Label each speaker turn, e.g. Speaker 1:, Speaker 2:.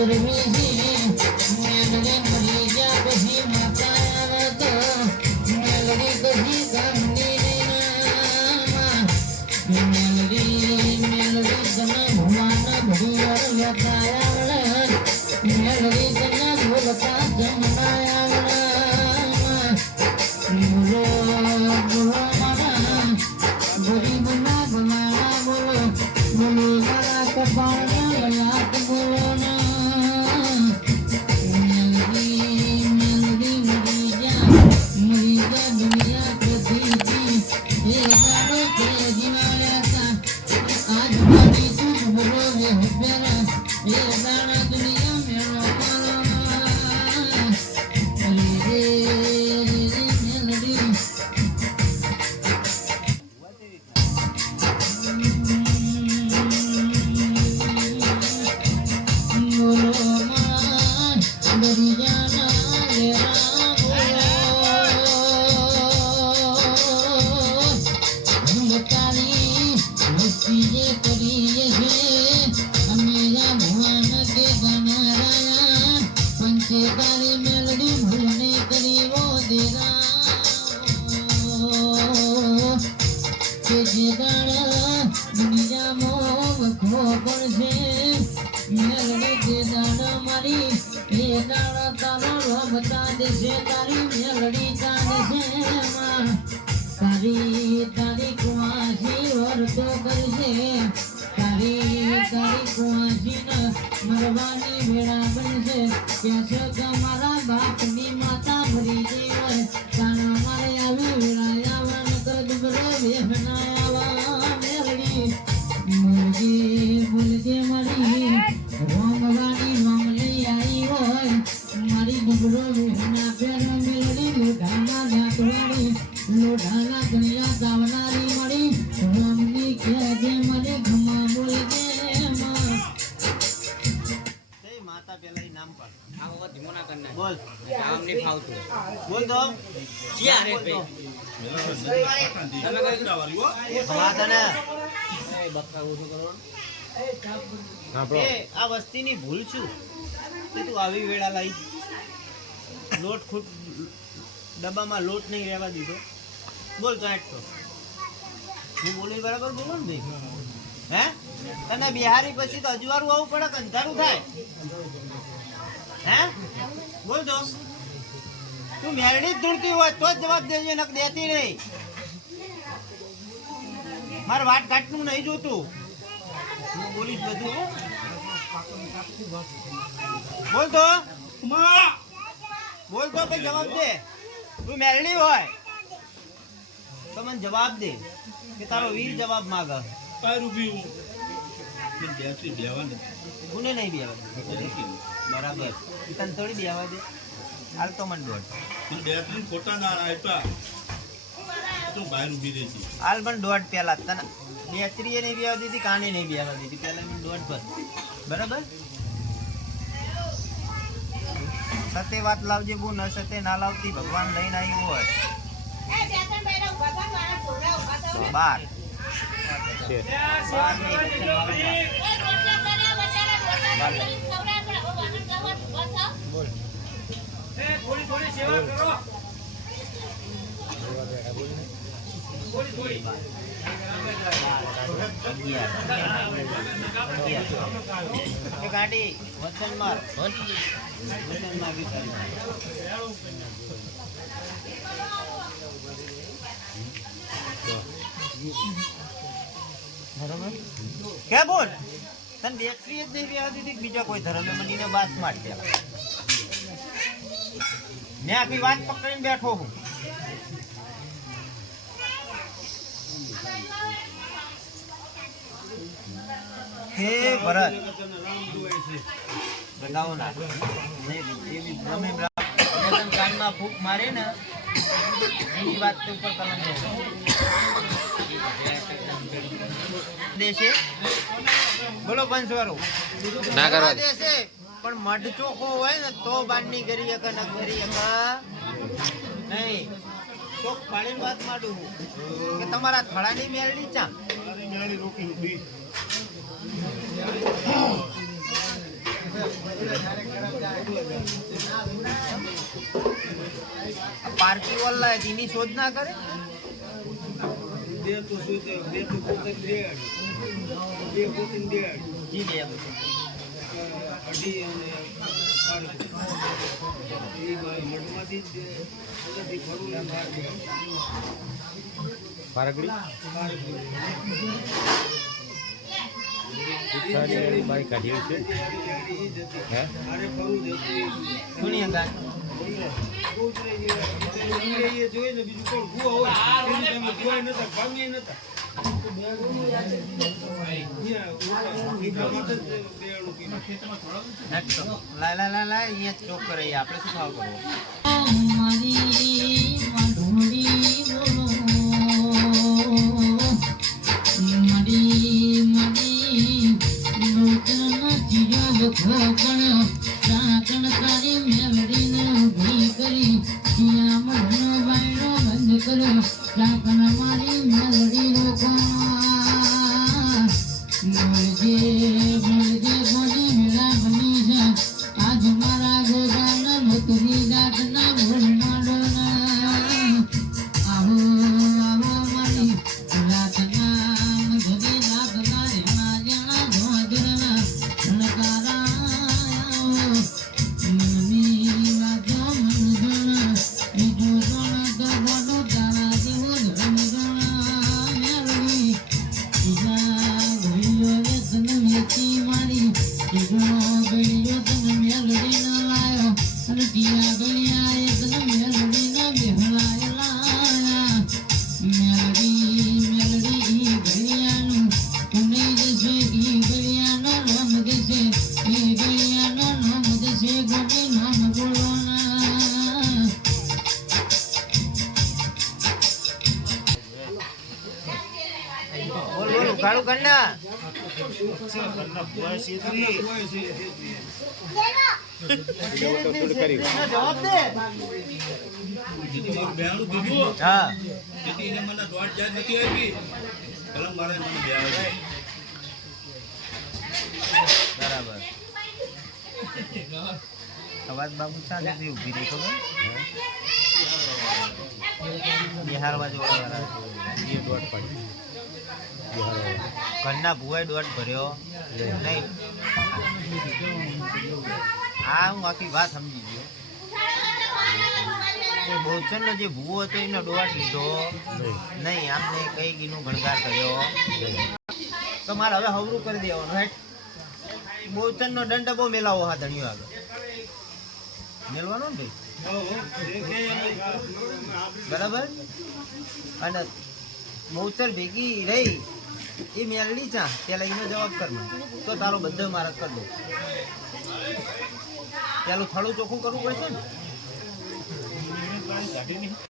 Speaker 1: મેલડી મેલડી મરી જા પછી માતા આવે તો મેલડી કદી Yeah. રમતા દેશે તારી મેલડી છે તારી તારી વર્તો કરશે. તારી તારી કુવાસી મરવાની વેળા બનશે. ત્યાં
Speaker 2: બોલ
Speaker 3: કામ નહીં ફાવતું.
Speaker 2: બોલ તો.
Speaker 3: ક્યાં રે ભાઈ? તમે કઈ
Speaker 2: હા તને
Speaker 3: એ બકરા ઓછું કરો ને.
Speaker 2: આ વસ્તીની ભૂલ શું કે તું આવી વેળા લાવી લોટ ખૂટ ડબ્બામાં લોટ નહીં રહેવા દીધો. બોલ તો આઠ તો. હું બોલી બરાબર બોલો ને ભાઈ? હે? તને બિહારી પછી તો અજવાળું આવવું પડે અંધારું થાય? હે? બોલ તો તું મેરડી જ ધૂળતી હોય તો જ જવાબ દેજે નક દેતી નહીં. મારે વાટ કાટનું નહીં જોતું. હું બોલીશ બધું બોલ તો. બોલ તો કઈ જવાબ દે. તું મેરડી હોય તો મને જવાબ દે, કે તારો વીર જવાબ માગ. કોને નહીં બેવા બરાબર. તને થોડી બેવા દે. હાલ તો મને દોઢ હાલ પણ દોઢ પેલા તને બેતરીએ નહીં બેવા દીધી કાને નહીં બેવા દીધી? પેલા મને દોઢ પર. બરાબર? સતે વાત લાવજે બહુ ન સતે ના લાવતી. ભગવાન લઈને આવ્યું હોય. બાર. ગાડી વચન માર વચન માગી બરાબર? કે બોલ? તને બેટરી જ નહીં બેવા દીધી બીજા કોઈ ધર્મે? બનીને વાત મારશે મેં આખી વાત પકડીને બેઠો હું. હે ભરત. બતાવો ના. ફૂંક મારે ને એની વાત ઉપર કલમ દેશે? બોલો પંચવારો
Speaker 3: ના
Speaker 2: દેશે પણ મઢ ચોખ્ખો હોય ને તો બાંધણી કરી એક ન કરી તમારા થળાની મેરડી ચા પાર્ટી વલ્લા એની શોધ ના કરે?
Speaker 4: બે તો શું છે બે તો પોતે દેડ બે પોતે દેડ
Speaker 2: જી
Speaker 4: અઢી અને અંદરથી ફરવું બહાર.
Speaker 5: પારગડી કાઢી છે. હે?
Speaker 4: ફરવું
Speaker 2: લાય લાય લાય લાય અહીંયા ચોક કરે આપણે શું ખાવ કરવો
Speaker 1: મારી ઈગણો ગળીઓ તને મેલડી ન લાયો અને ટીયા ગળિયા એ તને મેલડી ન બેહલાય લાયા મેલડી મેલડી ગળિયાનું પુનઈ જશે ઈ ગળિયાનો નામ દેશે ઈ ગળિયાનો નામ દેશે ગોપી નામ બોલવાના
Speaker 2: બોલ બોલ ઉઘાડું કરના દે હા. બરાબર અવાજ બાબુ છે ઊભી રહી ખબર બિહાર બાજુ વાળા
Speaker 5: એ દોઢ પાડી બિહાર
Speaker 2: ઘરના ભુવાએ દોઢ ભર્યો. નહીં. આ હું આખી વાત સમજી ગયો. કે જે ભૂવો હતો, એનો દોઢ લીધો. નહીં, આમને કઈ ગીનું ગણકાર કર્યો. તો મારે હવે હવરું કરી દેવાનું, હેઠ. બહુચરનો દંડ બહુ મેલાવો હા ધણ્યો આગળ. મેલવાનો ને ભાઈ. બરાબર? અને બહુચર ભેગી રહી. એ મેળડી ચા. પેલા એનો જવાબ કર તો તારો બધો મારા કર દો પેલું થોડું ચોખ્ખું કરવું પડશે ને?